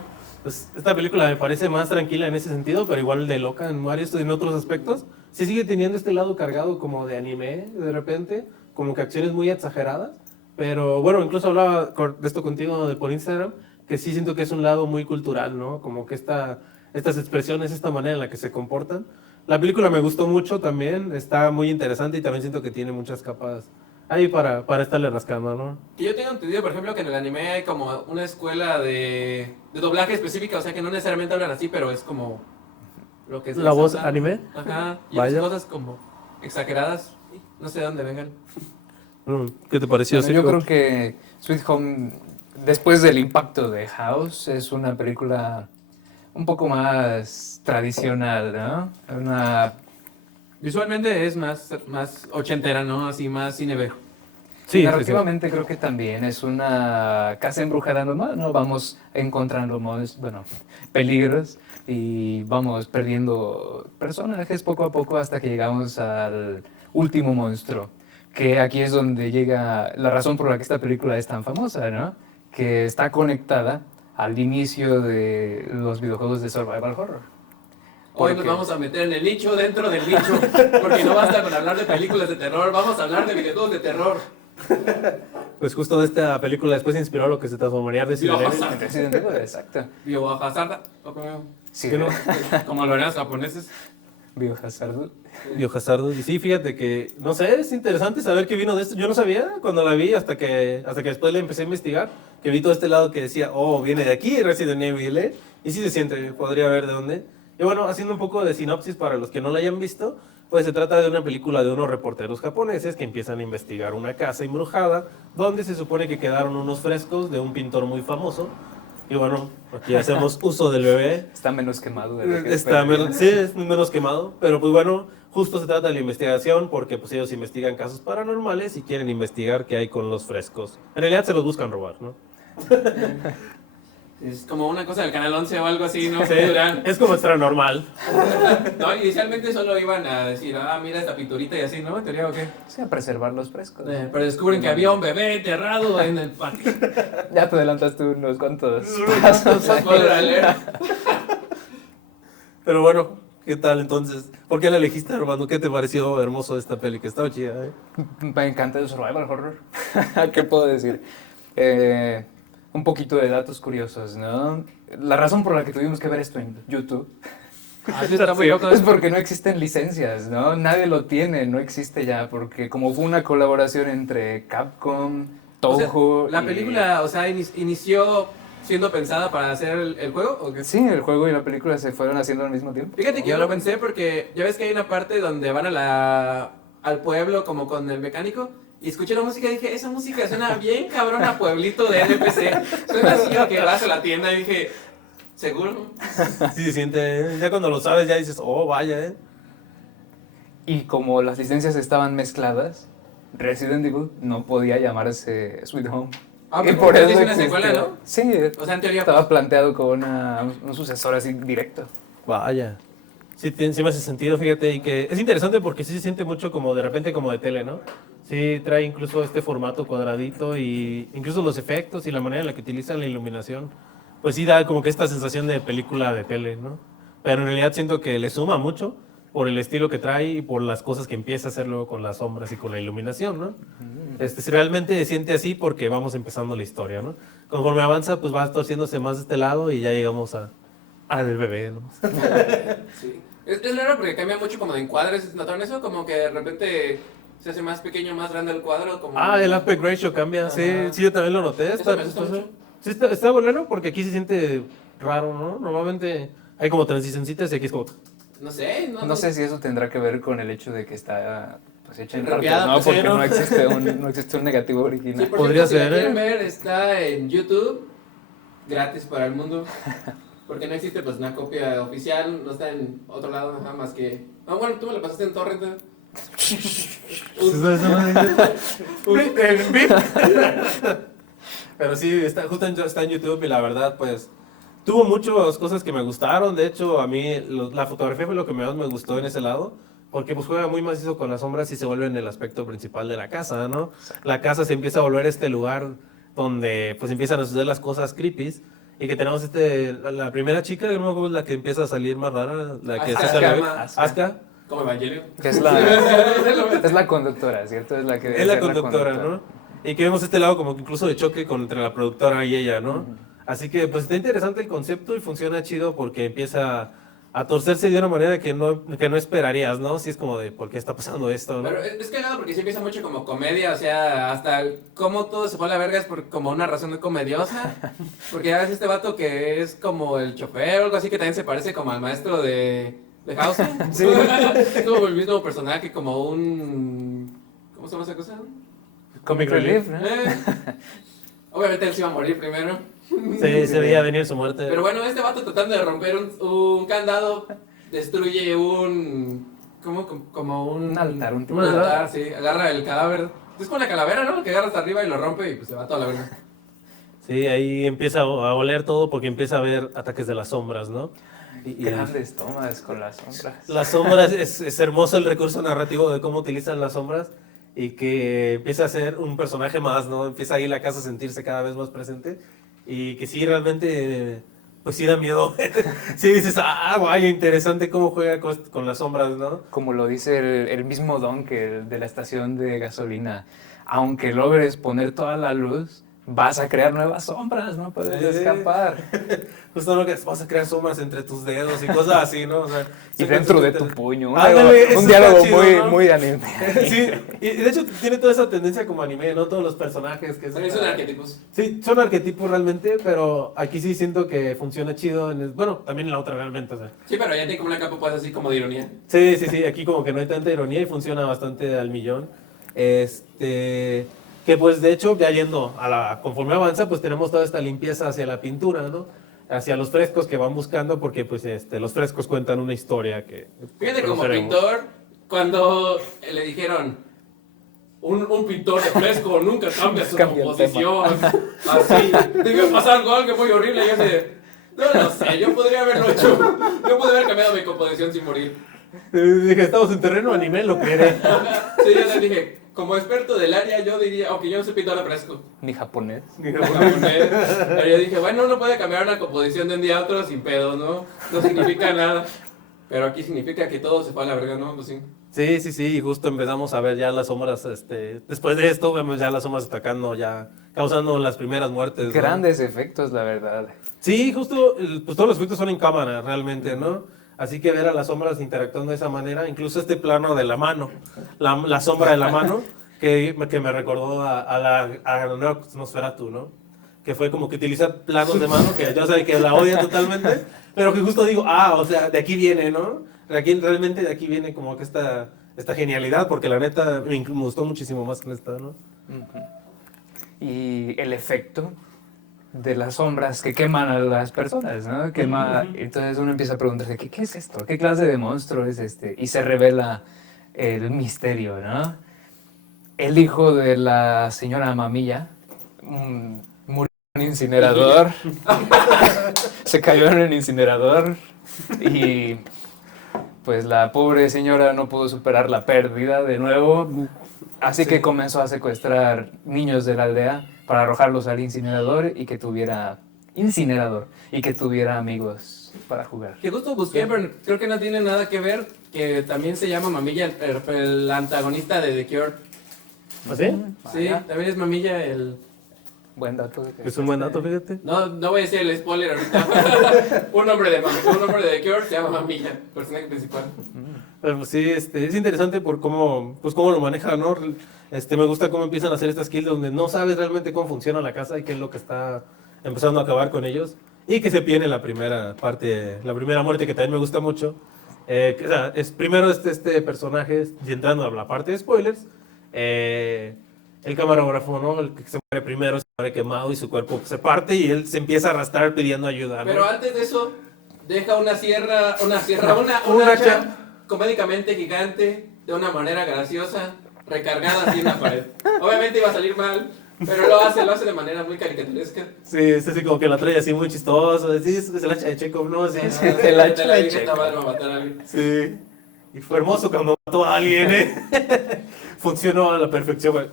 Pues esta película me parece más tranquila en ese sentido, pero igual de loca en varios en otros aspectos. Sí sigue teniendo este lado cargado como de anime de repente, como que acciones muy exageradas. Pero bueno, incluso hablaba de esto contigo por Instagram, que sí siento que es un lado muy cultural, ¿no? Como que estas expresiones, esta manera en la que se comportan. La película me gustó mucho también, está muy interesante y también siento que tiene muchas capas ahí para estarle rascando, ¿no? Que yo tengo entendido, por ejemplo, que en el anime hay como una escuela de doblaje específica, o sea que no necesariamente hablan así, pero es como lo que es ¿La voz anime? Ajá, y Vaya. esas cosas como exageradas, no sé de dónde vengan. ¿Qué te pareció? Bueno, yo creo que Sweet Home, después del impacto de House, es una película un poco más tradicional, ¿no? Visualmente es más ochentera, ¿no? Así más cine viejo. Sí, Narrativamente creo que también es una casa embrujada normal, ¿no? Vamos encontrando peligros y vamos perdiendo personajes poco a poco hasta que llegamos al último monstruo, que aquí es donde llega la razón por la que esta película es tan famosa, ¿no? Que está conectada al inicio de los videojuegos de Survival Horror. Hoy nos Porque- vamos a meter en el nicho dentro del nicho, porque no basta con hablar de películas de terror, vamos a hablar de videojuegos de terror. Pues justo de esta película después inspiró lo que se transformaría en Resident Evil. Biohazard. Resident Evil, exacto. Biohazard, Sí, ¿Qué no? como lo eran los japoneses. Biohazard. Biohazard. Y sí, fíjate que, no sé, es interesante saber que vino de esto. Yo no sabía cuando la vi hasta que después le empecé a investigar, que vi todo este lado que decía, oh, viene de aquí Resident Evil, ¿eh? Y sí se siente, podría ver de dónde. Y bueno, haciendo un poco de sinopsis para los que no la hayan visto, pues se trata de una película de unos reporteros japoneses que empiezan a investigar una casa embrujada donde se supone que quedaron unos frescos de un pintor muy famoso. Y bueno, aquí hacemos uso del bebé. Está menos quemado de lo que Está esperaría. sí, es menos quemado, pero pues bueno, justo se trata de la investigación porque pues ellos investigan casos paranormales y quieren investigar qué hay con los frescos. En realidad se los buscan robar, ¿no? Es como una cosa del Canal 11 o algo así, ¿no? Sí, Durán. es como extra normal. No, inicialmente solo iban a decir, mira esta pinturita y así, ¿no? ¿En teoría o qué? Sí, a preservar los frescos. Pero descubren que había un bebé enterrado en el parque. Ya te adelantaste unos cuantos Spoiler alert. Pero bueno, ¿qué tal entonces? ¿Por qué la elegiste, hermano? ¿Qué te pareció hermoso esta peli? Que estaba chida, ¿eh? Me encanta el survival horror. ¿Qué puedo decir? Un poquito de datos curiosos, ¿no? La razón por la que tuvimos que ver esto en YouTube Así está muy loco. es porque no existen licencias, ¿no? Nadie lo tiene, no existe ya, porque como fue una colaboración entre Capcom, O sea, Toho... la y- película, o sea, inició siendo pensada para hacer el juego, ¿o qué? Sí, el juego y la película se fueron haciendo al mismo tiempo. Fíjate que yo lo pensé porque ya ves que hay una parte donde van al pueblo como con el mecánico y escuché la música y dije, esa música suena bien cabrón a pueblito de NPC. Suena así a que vas a la tienda y dije, ¿seguro? Sí se siente, ¿eh? Ya cuando lo sabes ya dices, oh, vaya, ¿eh? Y como las licencias estaban mezcladas, Resident Evil no podía llamarse Sweet Home. Aunque Y por eso es una existió. secuela, ¿no? Sí, O sea, en teoría, estaba planteado como un sucesor así directo. Vaya. Sí, sí me hace sentido, fíjate, y que es interesante porque sí se siente mucho como de repente como de tele, ¿no? Sí, trae incluso este formato cuadradito y incluso los efectos y la manera en la que utilizan la iluminación, pues sí da como que esta sensación de película de tele, ¿no? Pero en realidad siento que le suma mucho por el estilo que trae y por las cosas que empieza a hacer luego con las sombras y con la iluminación, ¿no? Realmente se siente así porque vamos empezando la historia, ¿no? Conforme avanza, pues va torciéndose más de este lado y ya llegamos al bebé, ¿no? Sí. Es raro porque cambia mucho como de encuadres. ¿Notaron eso? Como que de repente se hace más pequeño, más grande el cuadro. Como... El aspect ratio cambia, sí, Ajá. sí, yo también lo noté. Eso me asusta mucho. Sí, está bueno porque aquí se siente raro, ¿no? Normalmente hay como transicioncitas y aquí es como... No sé, No sé si eso tendrá que ver con el hecho de que está pues, hecha en partes, Rapeada, ¿no? pues, Porque sí, ¿no? no existe un negativo Sí, original. por Podría cierto, si ser, la ¿eh? quieren ver, está en YouTube, gratis para el mundo. Porque no existe pues una copia oficial, no está en otro lado nada más que... Bueno, tú me la pasaste en torrent. Pero sí, está en YouTube y la verdad, pues, tuvo muchas cosas que me gustaron. De hecho, a mí la fotografía fue lo que más me gustó en ese lado, porque pues juega muy macizo con las sombras y se vuelve en el aspecto principal de la casa, ¿no? La casa se empieza a volver este lugar donde pues empiezan a suceder las cosas creepy. Y que tenemos la primera chica, que no me acuerdo, la que empieza a salir más rara, la que se Asuka, sale, Asuka. Asuka. Como Evangelio. Que es la conductora, ¿cierto? Es la que debe Es la ser conductora, ¿no? Y que vemos este lado como que incluso de choque entre la productora y ella, ¿no? Así que pues está interesante el concepto y funciona chido porque empieza a torcerse de una manera que no esperarías, ¿no? Si es como de, ¿por qué está pasando esto, no? Pero es cagado porque sí empieza mucho como comedia, o sea, hasta cómo todo se fue a la verga es por como una razón muy comediosa. Porque ya ves este vato que es como el chofer o algo así que también se parece como al maestro de House. Sí. Es como el mismo personaje, como un... ¿Cómo se llama esa cosa? Comic Relief, ¿no? Obviamente él se iba a morir primero. Sí, se veía venir su muerte. Pero bueno, este vato tratando de romper un candado destruye como un altar, un altar, sí, agarra el cadáver. Es con la calavera, ¿no? Que agarra hasta arriba y lo rompe y pues se va toda la verga. Sí, ahí empieza a oler todo porque empieza a ver ataques de las sombras, ¿no? Y Grandes tomas con las sombras. las sombras, es hermoso el recurso narrativo de cómo utilizan las sombras y que empieza a ser un personaje más, ¿no? Empieza ahí la casa a sentirse cada vez más presente y que sí, realmente, pues sí da miedo. Sí dices, guay, interesante cómo juega con las sombras, ¿no? Como lo dice el mismo Don que el de la estación de gasolina, aunque logres poner toda la luz, vas a crear nuevas sombras, no puedes escapar. Justo lo que vas a crear sombras entre tus dedos y cosas así, ¿no? O sea, Y dentro de tu puño. Ándale, Un eso diálogo está chido, ¿no? muy anime. Sí, y de hecho tiene toda esa tendencia como anime, ¿no? Todos los personajes que También son arquetipos. Sí, son arquetipos realmente, pero aquí sí siento que funciona chido. Bueno, también en la otra realmente, o sea. Sí, pero ya tiene como una capa pues así como de ironía. Sí, aquí como que no hay tanta ironía y funciona bastante al millón. Que pues de hecho, ya yendo conforme avanza, pues tenemos toda esta limpieza hacia la pintura, ¿no? Hacia los frescos que van buscando, porque pues los frescos cuentan una historia que... Fíjate, como conoceremos. pintor, cuando le dijeron un pintor de fresco nunca cambia su Cambia el composición, así, debe pasar algo muy horrible y yo sé, no sé, yo podría haberlo hecho, yo podría haber cambiado mi composición sin morir. Dije, estamos en terreno anime, lo creeré. Sí, yo le dije, como experto del área, yo diría, aunque yo no soy pintor de fresco. Ni japonés. Japonés. Pero yo dije, bueno, uno puede cambiar una composición de un día a otro sin pedo, ¿no? No significa nada. Pero aquí significa que todo se fue a la verga, ¿no? Pues sí. Sí, y justo empezamos a ver ya las sombras, después de esto vemos ya las sombras atacando, ya causando las primeras muertes, ¿no? Grandes efectos, la verdad. Sí, justo, pues todos los efectos son en cámara, realmente, ¿no? Así que ver a las sombras interactuando de esa manera, incluso este plano de la mano, la sombra de la mano, que me recordó a la nueva Nosferatu, ¿no? Que fue como que utiliza planos de mano, que yo sé que la odia totalmente, pero que justo digo, o sea, de aquí viene, ¿no? Realmente de aquí viene como que esta genialidad, porque la neta me gustó muchísimo más que esta, ¿no? Y el efecto de las sombras que queman a las personas, ¿no? Entonces uno empieza a preguntarse, ¿qué es esto? ¿Qué clase de monstruo es este? Y se revela el misterio, ¿no? El hijo de la señora Mamilla murió en un incinerador, se cayó en un incinerador y pues la pobre señora no pudo superar la pérdida de nuevo, así que comenzó a secuestrar niños de la aldea para arrojarlos al incinerador y que tuviera incinerador y que tuviera amigos para jugar. Que justo busqué, pero creo que no tiene nada que ver, que también se llama Mamilla, el antagonista de The Cure. ¿Ah, sí? Sí, también es Mamilla el... Buen dato. Es un buen dato, fíjate. No, no voy a decir el spoiler ahorita. un hombre de The Cure se llama Mamilla, personaje principal. Pero pues sí, es interesante por cómo, pues cómo lo maneja, ¿no? Me gusta cómo empiezan a hacer estas kills donde no sabes realmente cómo funciona la casa y qué es lo que está empezando a acabar con ellos. Y que se pierde la primera parte, la primera muerte que también me gusta mucho. O sea, primero este personaje, y entrando a la parte de spoilers, el camarógrafo, ¿no? El que se muere primero se muere quemado y su cuerpo se parte y él se empieza a arrastrar pidiendo ayuda, ¿no? Pero antes de eso, deja una Un hacha hacha. comédicamente gigante, de una manera graciosa, recargada así en la pared. Obviamente iba a salir mal, pero lo hace de manera muy caricaturesca. Sí, es así como que la trae así muy chistoso. Sí, es el hacha de Chekhov, ¿no? Sí, sí. El hacha De la de vi que esta Chekhov. madre va a matar a alguien. Sí. Y fue hermoso cuando mató a alguien, ¿eh? Funcionó a la perfección, güey.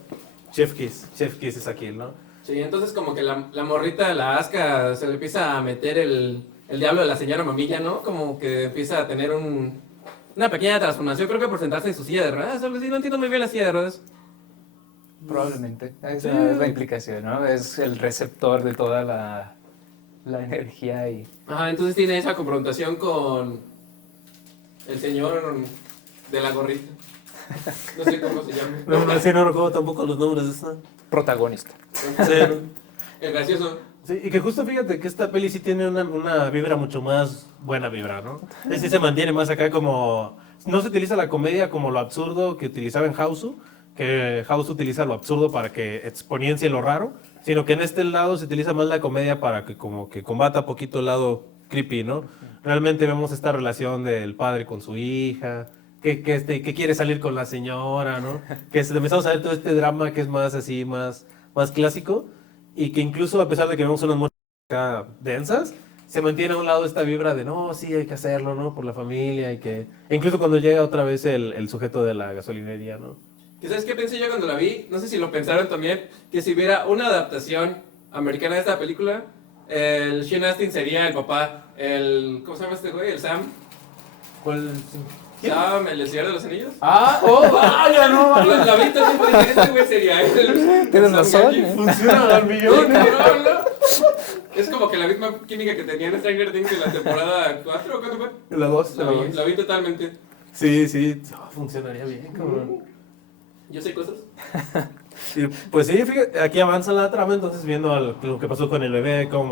Chef Kiss es aquí, ¿no? Sí, entonces como que la morrita, la Aska, se le empieza a meter el diablo de la señora Mamilla, ¿no? Como que empieza a tener una pequeña transformación, creo que por sentarse en su silla de ruedas, algo así, no entiendo muy bien la silla de ruedas. Probablemente. Esa es la implicación, ¿no? Es el receptor de toda la energía y... Ajá, entonces tiene esa confrontación con el señor de la gorrita. No sé cómo se llama. No, sí, no recuerdo tampoco los nombres de esta. protagonista. Sí. El gracioso. Sí, y que justo fíjate que esta peli sí tiene una vibra mucho más buena vibra, ¿no? Sí se mantiene más acá como... No se utiliza la comedia como lo absurdo que utilizaba en Hausu, que Hausu utiliza lo absurdo para que exponencie lo raro, sino que en este lado se utiliza más la comedia para que como que combata poquito el lado creepy, ¿no? Realmente vemos esta relación del padre con su hija, que quiere salir con la señora, ¿no? Que empezamos a ver todo este drama que es más así, más clásico, y que incluso a pesar de que vemos unas muertes acá densas, se mantiene a un lado esta vibra de no, sí, hay que hacerlo, ¿no? Por la familia, e incluso cuando llega otra vez el sujeto de la gasolinería, ¿no? ¿Y sabes qué pensé yo cuando la vi? No sé si lo pensaron también, que si hubiera una adaptación americana de esta película, el Sean Astin sería el papá, ¿cómo se llama este güey? El Sam. ¿Cuál? Sam, el Señor de los Anillos. Ya no, La vi también por decir, este güey sería él. Tienes razón. funciona al millón, Sí, cabrón, ¿no? Es como que la misma química que tenía en Stranger Things en la temporada 4, ¿o cuánto fue? La dos, La vi totalmente. Sí, funcionaría bien, cabrón. Yo sé cosas. Y, pues sí, fíjate, aquí avanza la trama, entonces viendo lo que pasó con el bebé, cómo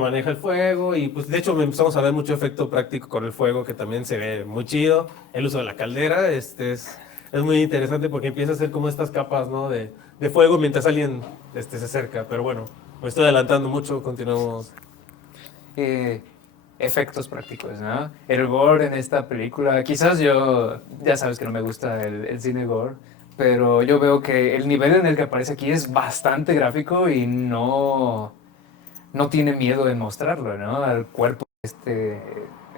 maneja el fuego, y pues de hecho empezamos a ver mucho efecto práctico con el fuego, que también se ve muy chido. El uso de la caldera, es muy interesante porque empieza a hacer como estas capas, ¿no? de fuego mientras alguien se acerca, pero bueno, me estoy adelantando mucho, continuamos. Efectos prácticos, ¿no? El gore en esta película, quizás yo, ya sabes que no me gusta el cine gore, pero yo veo que el nivel en el que aparece aquí es bastante gráfico y no tiene miedo en mostrarlo, ¿no? Al cuerpo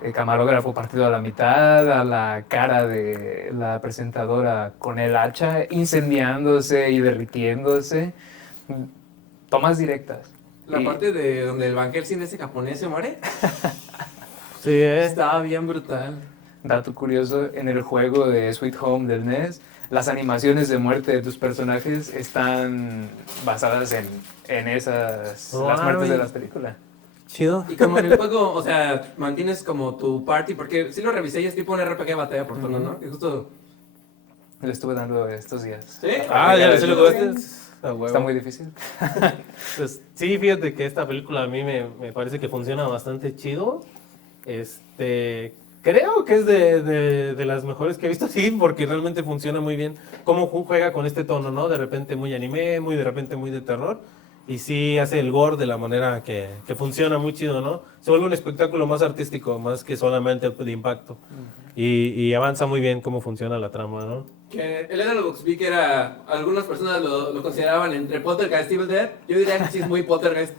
el camarógrafo partido a la mitad, a la cara de la presentadora con el hacha incendiándose y derritiéndose. Tomas directas. La Y- parte de donde el Van Helsing ese japonés se muere, Sí, estaba bien brutal. Dato curioso, en el juego de Sweet Home del NES, las animaciones de muerte de tus personajes están basadas en esas, las muertes de las películas. chido. Y como en el juego, o sea, mantienes como tu party, porque si lo revisé y es tipo un RPG batalla por turno, ¿no? Que justo... Le estuve dando estos días. ¿Sí? Ya sé lo que ves. Está muy difícil. Pues sí, fíjate que esta película a mí me parece que funciona bastante chido. Creo que es de las mejores que he visto, sí, porque realmente funciona muy bien. Cómo juega con este tono, ¿no? De repente muy anime, de repente muy de terror. Y sí hace el gore de la manera que funciona muy chido, ¿no? Se vuelve un espectáculo más artístico, más que solamente de impacto. Y avanza muy bien cómo funciona la trama, ¿no? Que el Letterboxd vi que algunas personas lo consideraban entre Poltergeist y Evil Dead. Yo diría que sí es muy Poltergeist.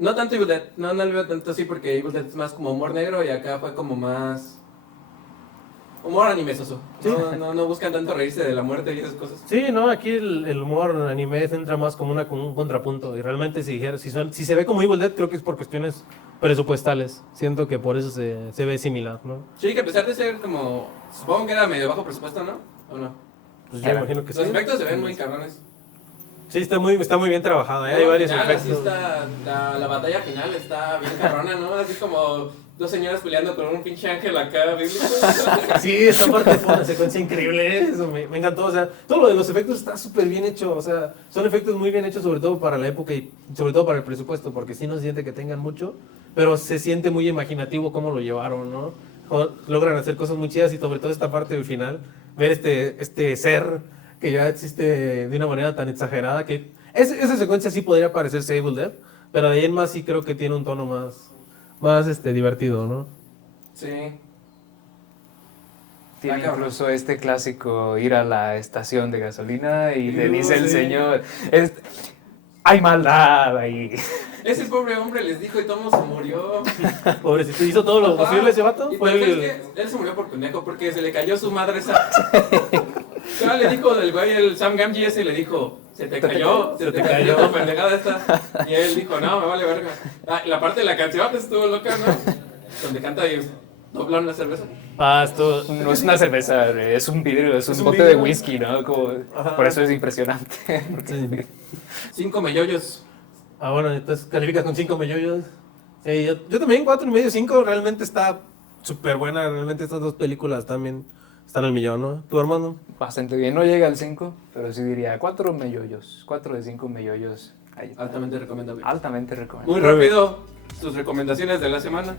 No tanto Evil Dead, no lo veo tanto así porque Evil Dead es más como humor negro y acá fue como más... humor anime soso. Sí. No buscan tanto reírse de la muerte y esas cosas. Sí, no, aquí el humor anime entra más como un contrapunto. Y realmente si se ve como Evil Dead, creo que es por cuestiones presupuestales. Siento que por eso se ve similar, ¿no? Sí, que a pesar de ser como, supongo que era medio bajo presupuesto, ¿no? ¿O no? Pues yo imagino que sí. Los efectos se ven muy cabrones. Sí, está muy bien trabajada, ¿eh? Hay No, varios final, así efectos. está, la batalla final está bien cabrona, ¿no? Así como dos señoras peleando con un pinche ángel acá, bíblico. Sí, esta parte fue una secuencia increíble, ¿eh? Eso me encantó, o sea, todo lo de los efectos está súper bien hecho, o sea, son efectos muy bien hechos, sobre todo para la época y sobre todo para el presupuesto, porque sí no se siente que tengan mucho, pero se siente muy imaginativo cómo lo llevaron, ¿no? Logran hacer cosas muy chidas y sobre todo esta parte del final, ver este ser que ya existe de una manera tan exagerada que esa secuencia sí podría parecerse Evil Dead, pero de ahí en más sí creo que tiene un tono más divertido, ¿no? Sí. Tiene Ah, cabrón. incluso este clásico ir a la estación de gasolina y le Sí, dice el sí. señor, hay maldad ahí. Ese pobre hombre les dijo y todo se murió. Pobrecito, hizo todo lo posible ese vato. Y Fue pues, el- es que él se murió por pendejo porque se le cayó su madre esa. Ya le dijo del güey, el Sam Gamgee ese le dijo, se te cayó tu pendejada esta. Y él dijo, no, me vale verga. Ah, y la parte de la canción estuvo loca, ¿no? Donde canta y doblan la cerveza. Esto. No es una cerveza, es un vidrio, es un un bote vidrio. de whisky, ¿no? Como, Ajá. por eso es impresionante. Sí. 5 melloyos. Bueno, entonces calificas con 5 mellollos. Sí, yo también 4.5, 5. Realmente está súper buena. Realmente estas dos películas también están al millón, ¿no? ¿Tu hermano? Bastante bien, no llega al 5, pero sí diría 4 melloyos, 4 de 5 melloyos. Ahí está. Altamente recomendable. Altamente recomendable. Muy rápido, tus recomendaciones de la semana.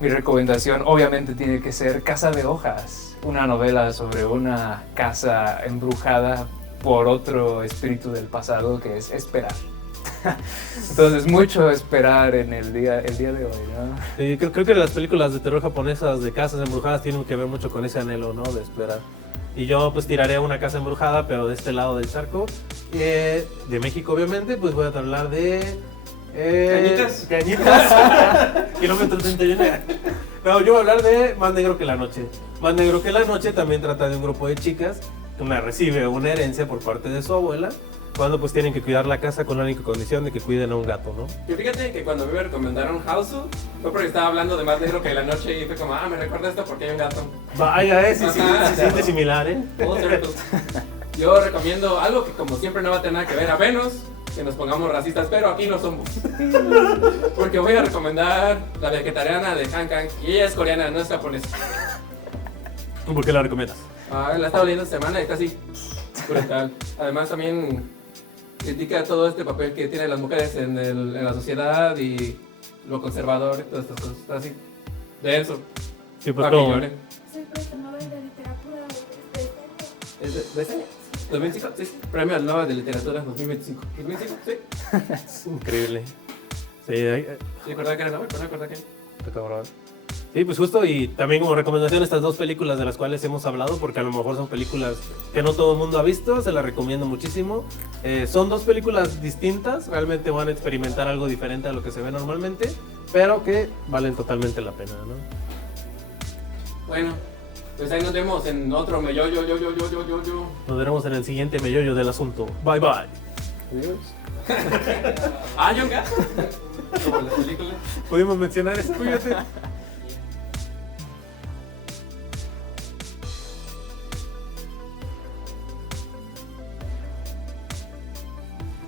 Mi recomendación obviamente tiene que ser Casa de Hojas, una novela sobre una casa embrujada por otro espíritu del pasado que es esperar. Entonces, mucho esperar en el día de hoy, ¿no? Sí, creo que las películas de terror japonesas de casas embrujadas tienen que ver mucho con ese anhelo, ¿no? De esperar. Y yo pues tiraré a una casa embrujada, pero de este lado del charco. De México, obviamente, pues voy a hablar de... ¿Cañitas? Cañitas. Kilómetro 31. No, yo voy a hablar de Más Negro que la Noche. Más Negro que la Noche también trata de un grupo de chicas que una recibe una herencia por parte de su abuela, cuando pues tienen que cuidar la casa con la única condición de que cuiden a un gato, ¿no? Que fíjate que cuando me recomendaron House, fue porque estaba hablando de Más Negro que la Noche y fue como, me recuerda esto porque hay un gato. Vaya, sí, Ajá. se siente similar, ¿eh? Todo cierto. Yo recomiendo algo que como siempre no va a tener nada que ver, a menos que nos pongamos racistas, pero aquí no somos. Porque voy a recomendar la vegetariana de Han Kang, y ella es coreana, no es japonesa. ¿Por qué la recomiendas? La he estado leyendo esta semana y está así, brutal. Además también critica todo este papel que tienen las mujeres en la sociedad y lo conservador y todas estas cosas. Está así, denso. Sí, pues Pa' que como... llore. Soy profesora de literatura de ¿Es de este año? 2025, sí, sí. Premio al Nobel de Literatura 2025. ¿2025? Sí. Es increíble. Sí, Sí, ¿verdad que era Nobel? ¿Verdad que? está cabrón. Sí, pues justo, y también como recomendación estas dos películas de las cuales hemos hablado, porque a lo mejor son películas que no todo el mundo ha visto, se las recomiendo muchísimo. Son dos películas distintas, realmente van a experimentar algo diferente a lo que se ve normalmente, pero que valen totalmente la pena, ¿no? Bueno, pues ahí nos vemos en otro yo. Nos veremos en el siguiente meollo del asunto. Bye bye. Adiós. John Gato. Como las películas. ¿Pudimos mencionar eso? Fíjate.